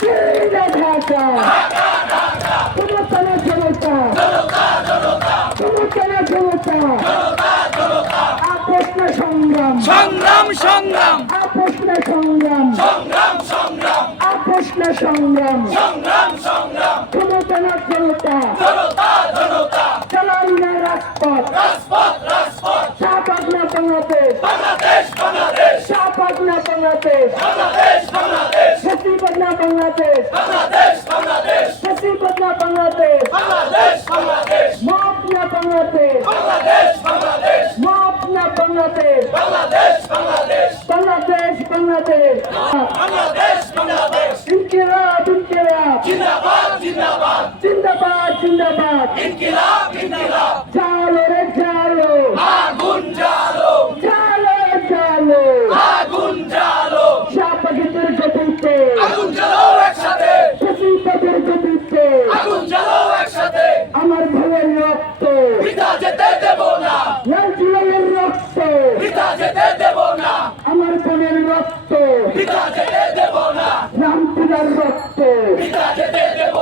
দিল্লি ঢাকা কোনো কেন জনতা কোনো কেন জনতা আপোষ না সংগ্রাম সংগ্রাম সংগ্রাম আপোষ না সংগ্রাম সংগ্রাম সংগ্রাম আপোষ না সংগ্রাম সংগ্রাম সংগ্রাম কোনো কেন জনতা জনতা জনতা চালাই না রাজপথ রাজপথ রাজপথ শাহবাগ না বাংলাদেশ বাংলাদেশ বাংলাদেশ শাহবাগ না বাংলাদেশ বাংলাদেশ বাংলাদেশ মুসিবত না বাংলাদেশ বাংলাদেশ বাংলাদেশ মুসিবত না বাংলাদেশ বাংলাদেশ বাংলাদেশ মাপ না বাংলাদেশ বাংলাদেশ বাংলাদেশ মাপ না বাংলাদেশ বাংলাদেশ বাংলাদেশ বাংলাদেশ বাংলাদেশ বাংলাদেশ বাংলাদেশ ইনকিলাব ইনকিলাব জিন্দাবাদ জিন্দাবাদ জিন্দাবাদ জিন্দাবাদ ইনকিলাব ইনকিলাব চালো রে চালো আগুন জ্বালো চালো রে চালো আগুন জ্বালো শাহবাগের গতিতে আগুন জ্বালো একসাথে মুসিবতের গতিতে আগুন জ্বালো একসাথে আমার ভাইয়ের রক্ত বৃথা যেতে দেব না লাল জিলালের রক্ত বৃথা যেতে দেব না আমার বোনের রক্ত বৃথা যেতে দেব না রামপুরার রক্ত বৃথা যেতে দেব